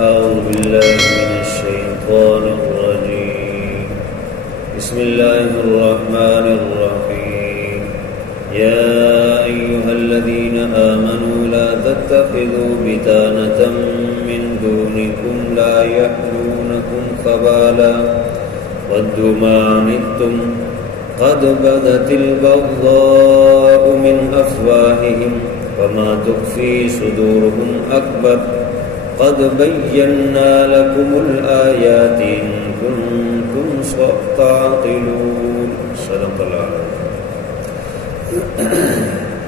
أعوذ بالله من الشيطان الرجيم بسم الله الرحمن الرحيم يا أيها الذين آمنوا لا تتخذوا بطانة من دونكم لا يألونكم خبالا ودوا ما عنتم قد بدت البغضاء من أفواههم وما تخفي صدورهم أكبر قد بينا لكم الآيات إن كنتم تعقلون صدق اللہ علیہ۔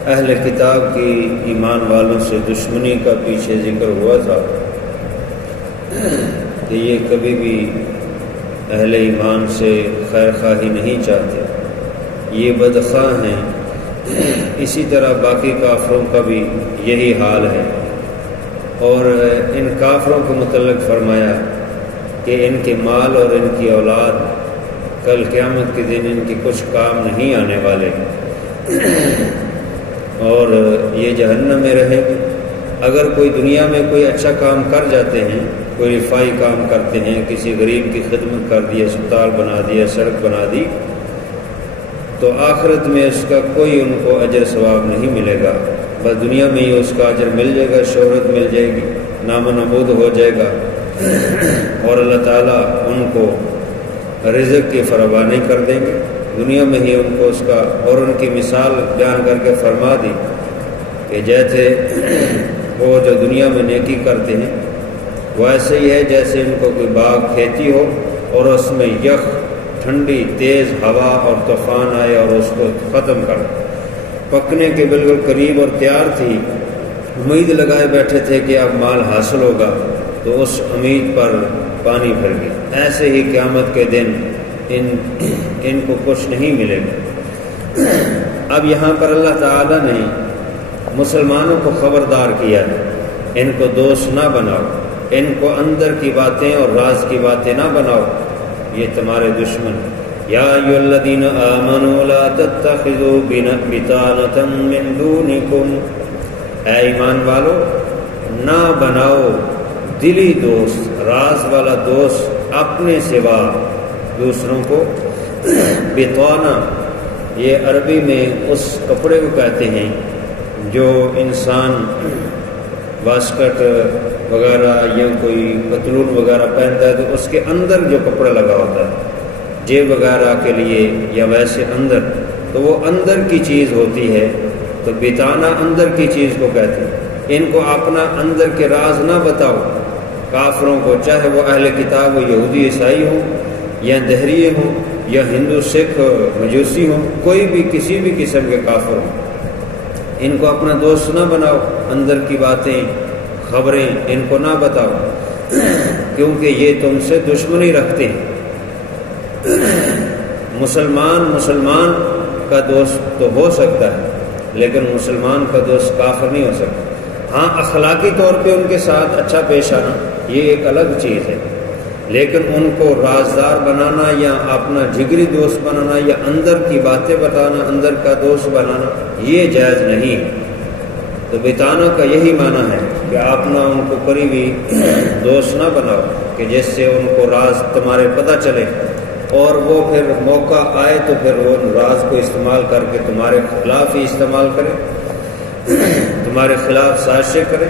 اہل کتاب کی ایمان والوں سے دشمنی کا پیچھے ذکر ہوا تھا کہ یہ کبھی بھی اہل ایمان سے خیر خواہی نہیں چاہتے، یہ بدخواہ ہیں۔ اسی طرح باقی کافروں کا بھی یہی حال ہے، اور ان کافروں کے متعلق فرمایا کہ ان کے مال اور ان کی اولاد کل قیامت کے دن ان کی کچھ کام نہیں آنے والے، اور یہ جہنم میں رہے گی۔ اگر کوئی دنیا میں کوئی اچھا کام کر جاتے ہیں، کوئی رفائی کام کرتے ہیں، کسی غریب کی خدمت کر دی، اسپتال بنا دیا، سڑک بنا دی، تو آخرت میں اس کا کوئی ان کو اجر ثواب نہیں ملے گا، بس دنیا میں ہی اس کا اجر مل جائے گا، شہرت مل جائے گی، نام و نمود ہو جائے گا، اور اللہ تعالیٰ ان کو رزق کی فراوانی کر دیں گے دنیا میں ہی ان کو اس کا۔ اور ان کی مثال بیان کر کے فرما دی کہ جیسے وہ جو دنیا میں نیکی کرتے ہیں وہ ایسے ہی ہے جیسے ان کو کوئی باغ کھیتی ہو اور اس میں یخ، ٹھنڈی تیز ہوا اور طوفان آئے اور اس کو ختم کر دے، پکنے کے بالکل قریب اور تیار تھی، امید لگائے بیٹھے تھے کہ اب مال حاصل ہوگا، تو اس امید پر پانی پھر گیا۔ ایسے ہی قیامت کے دن ان کو کچھ نہیں ملے گا۔ اب یہاں پر اللہ تعالیٰ نے مسلمانوں کو خبردار کیا ہے، ان کو دوست نہ بناؤ، ان کو اندر کی باتیں اور راز کی باتیں نہ بناؤ، یہ تمہارے دشمن۔ یا ایھا الذین آمنوا لا تتخذوا بطانة من دونکم، اے ایمان والو نہ بناؤ دلی دوست، راز والا دوست اپنے سوا دوسروں کو۔ بطانہ یہ عربی میں اس کپڑے کو کہتے ہیں جو انسان واسکٹ وغیرہ یا کوئی پتلون وغیرہ پہنتا ہے تو اس کے اندر جو کپڑا لگا ہوتا ہے جیب وغیرہ کے لیے یا ویسے اندر، تو وہ اندر کی چیز ہوتی ہے، تو بطانہ اندر کی چیز کو کہتے ہیں۔ ان کو اپنا اندر کے راز نہ بتاؤ کافروں کو، چاہے وہ اہل کتاب ہو، یہودی عیسائی ہوں یا دہریے ہوں یا ہندو سکھ مجوسی ہوں، کوئی بھی کسی بھی قسم کے کافر ہوں، ان کو اپنا دوست نہ بناؤ، اندر کی باتیں خبریں ان کو نہ بتاؤ، کیونکہ یہ تم سے دشمنی رکھتے ہیں۔ مسلمان کا دوست تو ہو سکتا ہے، لیکن مسلمان کا دوست کافر نہیں ہو سکتا۔ ہاں اخلاقی طور پہ ان کے ساتھ اچھا پیش آنا یہ ایک الگ چیز ہے، لیکن ان کو رازدار بنانا یا اپنا جگری دوست بنانا یا اندر کی باتیں بتانا، اندر کا دوست بنانا یہ جائز نہیں۔ تو بطانہ کا یہی معنی ہے کہ اپنا ان کو قریبی دوست نہ بناؤ کہ جس سے ان کو راز تمہارے پتہ چلے، اور وہ پھر موقع آئے تو پھر وہ راز کو استعمال کر کے تمہارے خلاف ہی استعمال کرے، تمہارے خلاف سازشیں کرے۔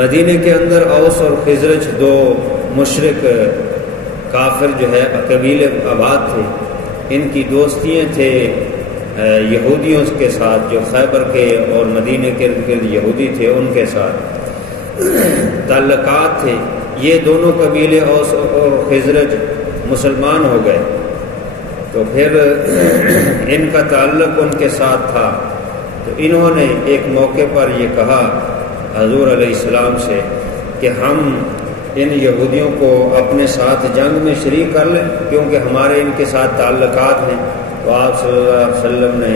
مدینے کے اندر اوس اور خزرج دو مشرک کافر جو ہے قبیلے آباد تھے، ان کی دوستیاں تھے یہودیوں کے ساتھ جو خیبر کے اور مدینے کے یہودی تھے ان کے ساتھ تعلقات تھے۔ یہ دونوں قبیلے اوس اور خزرج مسلمان ہو گئے، تو پھر ان کا تعلق ان کے ساتھ تھا، تو انہوں نے ایک موقع پر یہ کہا حضور علیہ السلام سے کہ ہم ان یہودیوں کو اپنے ساتھ جنگ میں شریک کر لیں، کیونکہ ہمارے ان کے ساتھ تعلقات ہیں۔ تو آپ صلی اللہ علیہ وسلم نے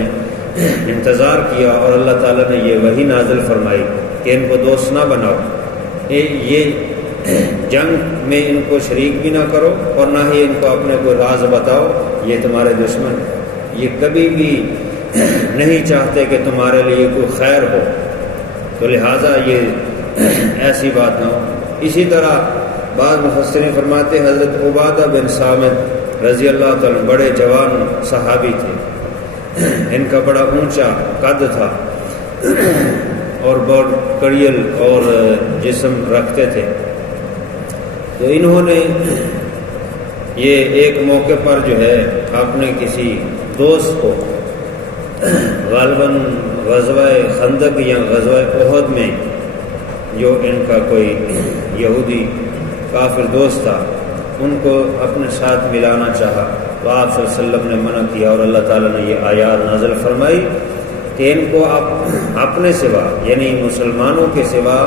انتظار کیا اور اللہ تعالیٰ نے یہ وحی نازل فرمائی کہ ان کو دوست نہ بناؤ، یہ جنگ میں ان کو شریک بھی نہ کرو اور نہ ہی ان کو اپنے کوئی راز بتاؤ، یہ تمہارے دشمن، یہ کبھی بھی نہیں چاہتے کہ تمہارے لیے کوئی خیر ہو، تو لہٰذا یہ ایسی بات نہ ہو۔ اسی طرح بعض مفسرین فرماتے حضرت عبادہ بن صامت رضی اللہ تعالیٰ بڑے جوان صحابی تھے، ان کا بڑا اونچا قد تھا اور بہت کڑیل اور جسم رکھتے تھے۔ تو انہوں نے یہ ایک موقع پر جو ہے اپنے کسی دوست کو غالباً غزوہ خندق یا غزوہ احد میں جو ان کا کوئی یہودی کافر دوست تھا ان کو اپنے ساتھ ملانا چاہا، تو آپ صلی اللہ علیہ وسلم نے منع کیا اور اللہ تعالیٰ نے یہ آیات نازل فرمائی کہ ان کو اپنے سوا یعنی مسلمانوں کے سوا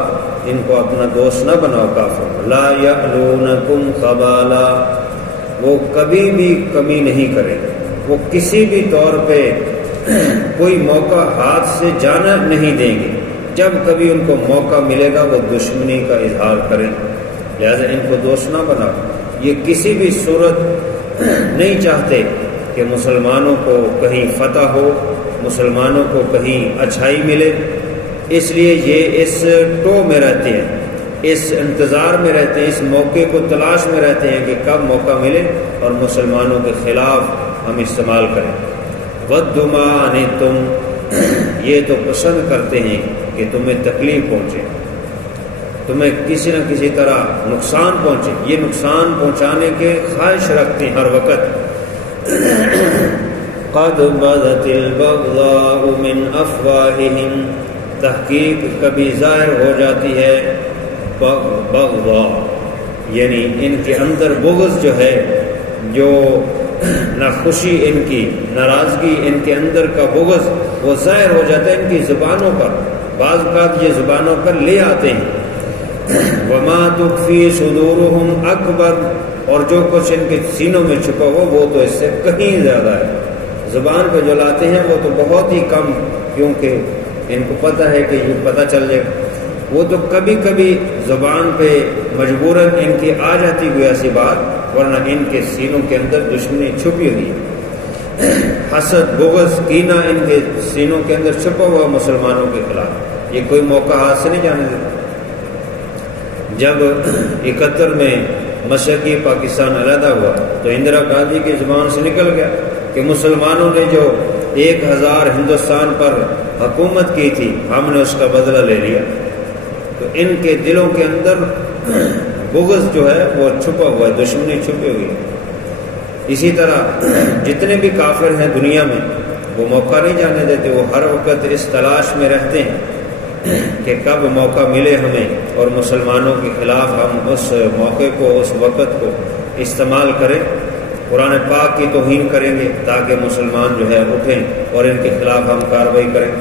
ان کو اپنا دوست نہ بناؤ کافر۔ لا یعلونکم خبالا، وہ کبھی بھی کمی نہیں کرے، وہ کسی بھی طور پہ کوئی موقع ہاتھ سے جانا نہیں دیں گے، جب کبھی ان کو موقع ملے گا وہ دشمنی کا اظہار کریں، لہذا ان کو دوست نہ بناؤ۔ یہ کسی بھی صورت نہیں چاہتے کہ مسلمانوں کو کہیں فتح ہو، مسلمانوں کو کہیں اچھائی ملے، اس لیے یہ اس ٹو میں رہتے ہیں، اس انتظار میں رہتے ہیں، اس موقع کو تلاش میں رہتے ہیں کہ کب موقع ملے اور مسلمانوں کے خلاف ہم استعمال کریں۔ وَدُّ مَا عَنِتُّمْ، یہ تو پسند کرتے ہیں کہ تمہیں تکلیف پہنچے، تمہیں کسی نہ کسی طرح نقصان پہنچے، یہ نقصان پہنچانے کے خواہش رکھتے ہیں ہر وقت۔ قَدْ بَدَتِ الْبَغْضَاءُ مِنْ أَفْوَاهِهِمْ، تحقیق کبھی ظاہر ہو جاتی ہے بغضاء، یعنی ان کے اندر بغض جو ہے، جو نہ خوشی ان کی، ناراضگی ان کے اندر کا بغض وہ ظاہر ہو جاتا ہے ان کی زبانوں پر، بعض اوقات یہ زبانوں پر لے آتے ہیں۔ وَمَا تُخْفِي صُدُورُهُمْ أَكْبَرُ، اور جو کچھ ان کے سینوں میں چھپا ہو وہ تو اس سے کہیں زیادہ ہے، زبان پہ جو لاتے ہیں وہ تو بہت ہی کم، کیونکہ ان کو پتہ ہے کہ یہ پتہ چل جائے، وہ تو کبھی کبھی زبان پہ مجبوراً ان کی آ جاتی کوئی ایسی بات، ورنہ ان کے سینوں کے اندر دشمنی چھپی ہوئی ہے، حسد بغض کینہ ان کے سینوں کے اندر چھپا ہوا مسلمانوں کے خلاف، یہ کوئی موقع ہاتھ سے نہیں جانے دیتا۔ جب 71 میں مشرقی پاکستان علیحدہ ہوا تو اندرا گاندھی کی زبان سے نکل گیا کہ مسلمانوں نے جو 1000 ہندوستان پر حکومت کی تھی ہم نے اس کا بدلہ لے لیا، تو ان کے دلوں کے اندر بغض جو ہے وہ چھپا ہوا ہے، دشمنی چھپی ہوئی ہے۔ اسی طرح جتنے بھی کافر ہیں دنیا میں وہ موقع نہیں جانے دیتے، وہ ہر وقت اس تلاش میں رہتے ہیں کہ کب موقع ملے ہمیں اور مسلمانوں کے خلاف ہم اس موقع کو، اس وقت کو استعمال کریں، قرآن پاک کی توہین کریں گے تاکہ مسلمان جو ہے اٹھیں اور ان کے خلاف ہم کارروائی کریں،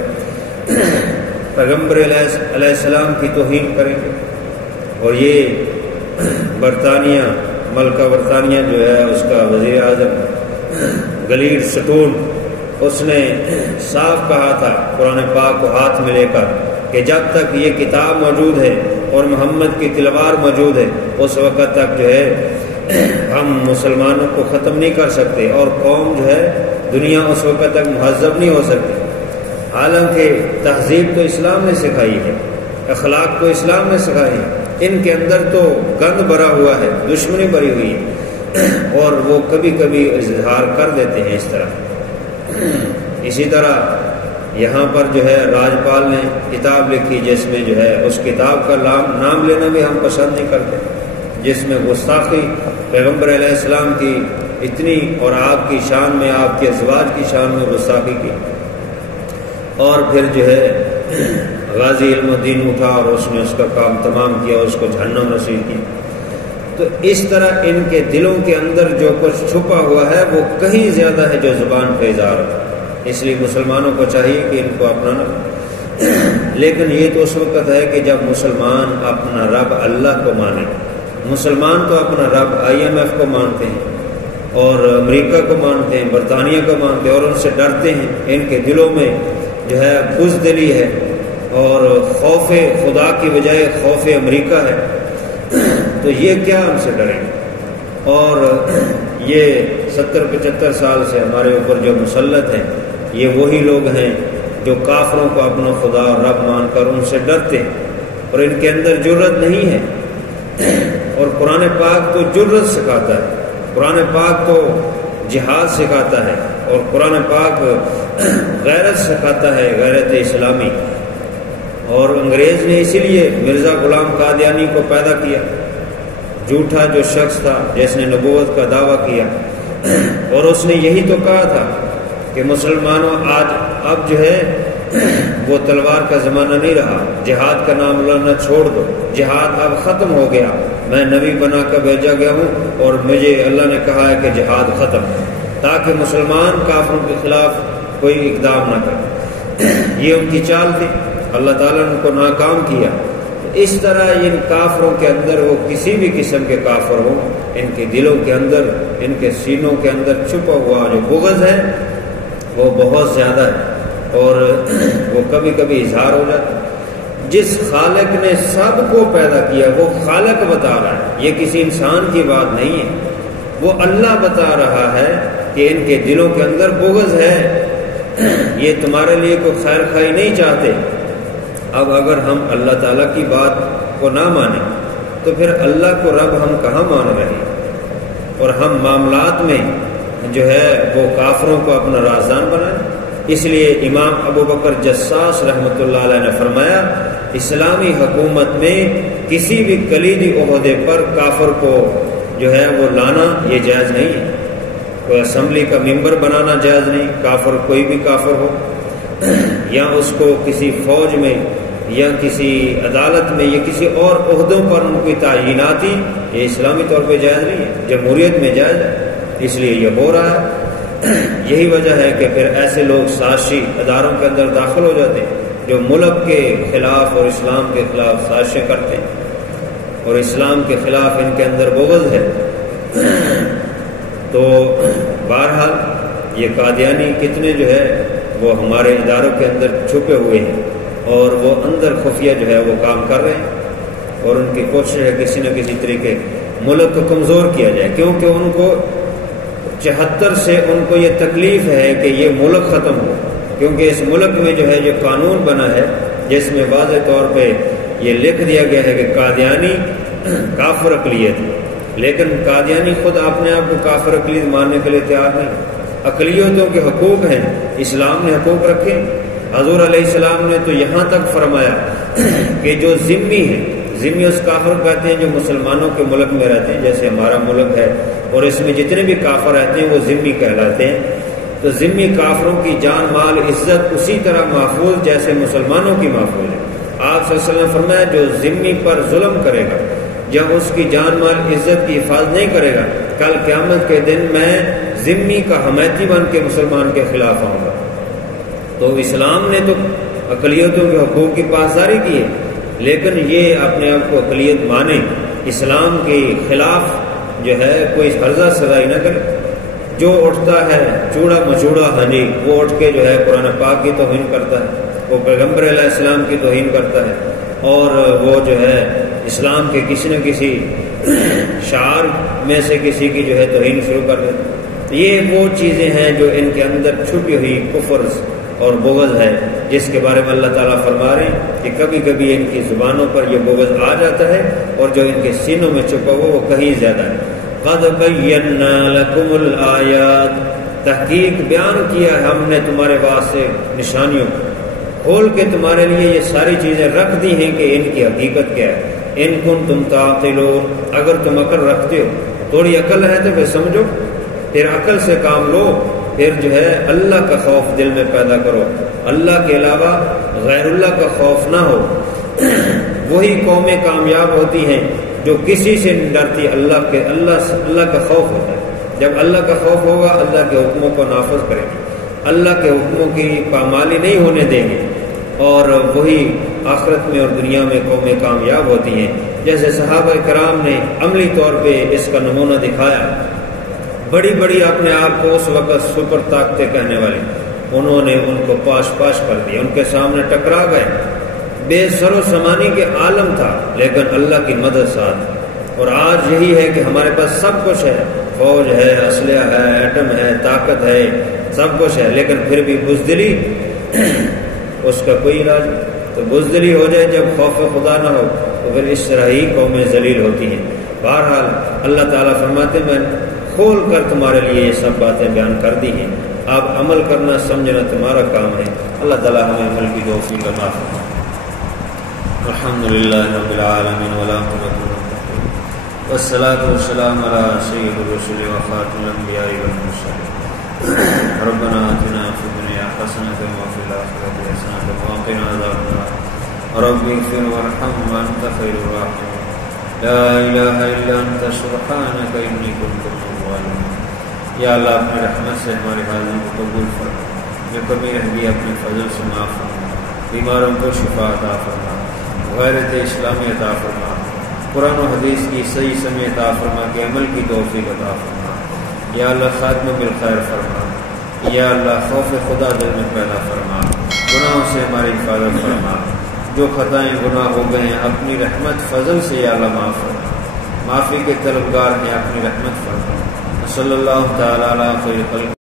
پیغمبر علیہ السلام کی توہین کریں گے۔ اور یہ برطانیہ، ملکہ برطانیہ جو ہے اس کا وزیر اعظم گلیڈ سٹون، اس نے صاف کہا تھا قرآن پاک کو ہاتھ میں لے کر کہ جب تک یہ کتاب موجود ہے اور محمد کی تلوار موجود ہے اس وقت تک جو ہے ہم مسلمانوں کو ختم نہیں کر سکتے، اور قوم جو ہے دنیا اس وقت تک مہذب نہیں ہو سکتی۔ حالانکہ تہذیب تو اسلام نے سکھائی ہے، اخلاق تو اسلام نے سکھائی ہے، ان کے اندر تو گند بھرا ہوا ہے، دشمنی بھری ہوئی ہے، اور وہ کبھی کبھی اظہار کر دیتے ہیں اس طرح۔ اسی طرح یہاں پر جو ہے راجپال نے کتاب لکھی جس میں جو ہے اس کتاب کا نام لینا بھی ہم پسند نہیں کرتے، جس میں گستاخی پیغمبر علیہ السلام کی اتنی اور آپ کی شان میں، آپ کے ازواج کی شان میں گستاخی کی، اور پھر جو ہے غازی علم الدین اٹھا اور اس نے اس کا کام تمام کیا، اس کو جہنم رسید کی۔ تو اس طرح ان کے دلوں کے اندر جو کچھ چھپا ہوا ہے وہ کہیں زیادہ ہے جو زبان پہ اظہار ہے، اس لیے مسلمانوں کو چاہیے کہ ان کو اپنانا۔ لیکن یہ تو اس وقت ہے کہ جب مسلمان اپنا رب اللہ کو مانے، مسلمان تو اپنا رب IMF کو مانتے ہیں اور امریکہ کو مانتے ہیں، برطانیہ کو مانتے ہیں اور ان سے ڈرتے ہیں، ان کے دلوں میں جو ہے بزدلی ہے اور خوف خدا کی بجائے خوف امریکہ ہے، تو یہ کیا ہم سے ڈریں گے؟ اور یہ 70-75 سال سے ہمارے اوپر جو مسلط ہیں یہ وہی لوگ ہیں جو کافروں کو اپنا خدا اور رب مان کر ان سے ڈرتے ہیں، اور ان کے اندر جرت نہیں ہے۔ اور قرآن پاک تو جرت سکھاتا ہے، قرآن پاک تو جہاد سکھاتا ہے، اور قرآن پاک غیرت سکھاتا ہے، غیرت اسلامی۔ اور انگریز نے اسی لیے مرزا غلام قادیانی کو پیدا کیا، جھوٹا جو شخص تھا جس نے نبوت کا دعویٰ کیا، اور اس نے یہی تو کہا تھا کہ مسلمانوں آج اب جو ہے وہ تلوار کا زمانہ نہیں رہا، جہاد کا نام لینا چھوڑ دو، جہاد اب ختم ہو گیا، میں نبی بنا کر بھیجا گیا ہوں اور مجھے اللہ نے کہا ہے کہ جہاد ختم، تاکہ مسلمان کافروں کے خلاف کوئی اقدام نہ کرے۔ یہ ان کی چال تھی، اللہ تعالیٰ نے ان کو ناکام کیا۔ اس طرح ان کافروں کے اندر، وہ کسی بھی قسم کے کافر ہوں، ان کے دلوں کے اندر، ان کے سینوں کے اندر چھپا ہوا جو بغض ہے وہ بہت زیادہ ہے، اور وہ کبھی کبھی اظہار ہو جاتا ہے۔ جس خالق نے سب کو پیدا کیا وہ خالق بتا رہا ہے، یہ کسی انسان کی بات نہیں ہے، وہ اللہ بتا رہا ہے کہ ان کے دلوں کے اندر بغض ہے، یہ تمہارے لیے کوئی خیر خواہی نہیں چاہتے۔ اب اگر ہم اللہ تعالیٰ کی بات کو نہ مانیں تو پھر اللہ کو رب ہم کہاں مان رہے ہیں، اور ہم معاملات میں جو ہے وہ کافروں کو اپنا رازدان بنائیں۔ اس لیے امام ابو بکر جساس رحمۃ اللہ علیہ نے فرمایا، اسلامی حکومت میں کسی بھی کلیدی عہدے پر کافر کو جو ہے وہ لانا یہ جائز نہیں ہے، کوئی اسمبلی کا ممبر بنانا جائز نہیں، کافر کوئی بھی کافر ہو، یا اس کو کسی فوج میں یا کسی عدالت میں یا کسی اور عہدوں پر ان کی تعیناتی یہ اسلامی طور پہ جائز نہیں ہے، جمہوریت میں جائز ہے، اس لیے یہ ہو رہا ہے۔ یہی وجہ ہے کہ پھر ایسے لوگ سازشی اداروں کے اندر داخل ہو جاتے ہیں جو ملک کے خلاف اور اسلام کے خلاف سازشیں کرتے ہیں، اور اسلام کے خلاف ان کے اندر بغض ہے۔ تو بہرحال یہ قادیانی کتنے جو ہے وہ ہمارے اداروں کے اندر چھپے ہوئے ہیں، اور وہ اندر خفیہ جو ہے وہ کام کر رہے ہیں، اور ان کی کوشش ہے کسی نہ کسی طریقے ملک کو کمزور کیا جائے، کیونکہ ان کو 74 سے ان کو یہ تکلیف ہے کہ یہ ملک ختم ہو، کیونکہ اس ملک میں جو ہے یہ قانون بنا ہے جس میں واضح طور پہ یہ لکھ دیا گیا ہے کہ قادیانی کافر اقلیت ہے، لیکن قادیانی خود اپنے آپ کو کافر اقلیت ماننے کے لیے تیار نہیں۔ اقلیتوں کے حقوق ہیں، اسلام نے حقوق رکھے، حضور علیہ السلام نے تو یہاں تک فرمایا کہ جو ذمی ہے، ذمی اس کافر کہتے ہیں جو مسلمانوں کے ملک میں رہتے ہیں، جیسے ہمارا ملک ہے اور اس میں جتنے بھی کافر رہتے ہیں وہ ذمی کہلاتے ہیں، تو ذمی کافروں کی جان مال عزت اسی طرح محفوظ جیسے مسلمانوں کی محفوظ ہے۔ آپ صلی اللہ علیہ وسلم نے فرمایا جو ذمی پر ظلم کرے گا یا اس کی جان مال عزت کی حفاظت نہیں کرے گا، کل قیامت کے دن میں ذمی کا حمایتی بن کے مسلمان کے خلاف آؤں گا۔ تو اسلام نے تو اقلیتوں کے حقوق کی پاسداری کی ہے، لیکن یہ اپنے آپ کو اقلیت مانے، اسلام کے خلاف جو ہے کوئی حرزہ سزائی نہ کرے۔ جو اٹھتا ہے چوڑا مچوڑا ہنی، وہ اٹھ کے جو ہے قرآن پاک کی توہین کرتا ہے، وہ پیغمبر علیہ السلام کی توہین کرتا ہے، اور وہ جو ہے اسلام کے کسی نہ کسی شعار میں سے کسی کی جو ہے توہین شروع کر دیتا ہے۔ یہ وہ چیزیں ہیں جو ان کے اندر چھپی ہوئی کفر اور بغض ہے، جس کے بارے میں اللہ تعالیٰ فرما رہے ہیں کہ کبھی کبھی ان کی زبانوں پر یہ بغض آ جاتا ہے، اور جو ان کے سینوں میں چھپا ہوا وہ کہیں زیادہ ہے۔ قَدْ بَيَّنَّا لَكُمُ الْآيَاتِ، تحقیق بیان کیا ہے ہم نے تمہارے واسطے نشانیوں کو، کھول کے تمہارے لیے یہ ساری چیزیں رکھ دی ہیں کہ ان کی حقیقت کیا ہے۔ ان کنتم تعقلون، اگر تم عقل رکھتے ہو، تھوڑی عقل ہے تو پھر سمجھو، پھر عقل سے کام لو، پھر جو ہے اللہ کا خوف دل میں پیدا کرو، اللہ کے علاوہ غیر اللہ کا خوف نہ ہو۔ وہی قومیں کامیاب ہوتی ہیں جو کسی سے نہیں ڈرتی، اللہ کا خوف ہوتا ہے۔ جب اللہ کا خوف ہوگا اللہ کے حکموں کو نافذ کریں گے، اللہ کے حکموں کی پامالی نہیں ہونے دیں گے، اور وہی آخرت میں اور دنیا میں قومیں کامیاب ہوتی ہیں۔ جیسے صحابہ کرام نے عملی طور پہ اس کا نمونہ دکھایا، بڑی بڑی اپنے آپ کو اس وقت سپر طاقتیں کہنے والے، انہوں نے ان کو پاش پاش کر دیا، ان کے سامنے ٹکرا گئے، بے سر و سامانی کے عالم تھا لیکن اللہ کی مدد ساتھ۔ اور آج یہی ہے کہ ہمارے پاس سب کچھ ہے، فوج ہے، اسلحہ ہے، ایٹم ہے، طاقت ہے، سب کچھ ہے، لیکن پھر بھی بزدلی اس کا کوئی علاج نہیں۔ تو بزدلی ہو جائے جب خوف خدا نہ ہو تو پھر اس طرح ہی قومیں ذلیل ہوتی ہیں۔ بہرحال اللہ تعالیٰ فرماتے میں کھول کر تمہارے لیے یہ سب باتیں بیان کر دی ہیں، آپ عمل کرنا سمجھنا تمہارا کام ہے۔ اللہ تعالیٰ ہمیں عمل کی توفیق عطا فرمائے۔ الحمدللہ رب العالمین والعاقبۃ للمتقین والصلاۃ والسلام علی سید الرسل وخاتم الانبیاء والمرسلین۔ ربنا آتنا فی الدنیا حسنۃ وفی الآخرۃ حسنۃ وقنا عذاب النار۔ رب اغفر وارحم وانت خیر الراحمین۔ لا الہ الا انت سبحانک انی کنت من الظالمین۔ یا اللہ اپنی رحمت سے ہمارے حاضرین کو قبول فرما، جو کمی رہ گئی اپنے فضل سے معاف فرما، بیماروں کو شفا عطا فرما، غیرت اسلامی عطا فرما، قرآن و حدیث کی صحیح سمجھ عطا فرما کہ عمل کی توفیق عطا فرما۔ یا اللہ خاتمہ بالخیر فرما، یا اللہ خوف خدا دل میں پیدا فرما، گناہوں سے ہماری حفاظت فرما، جو خطائیں گناہ ہو گئے ہیں اپنی رحمت فضل سے یا اللہ معاف فرما، معافی کے طلبگار ہیں اپنی رحمت فرما۔ صلی اللہ تعالیٰ علی خیر خلق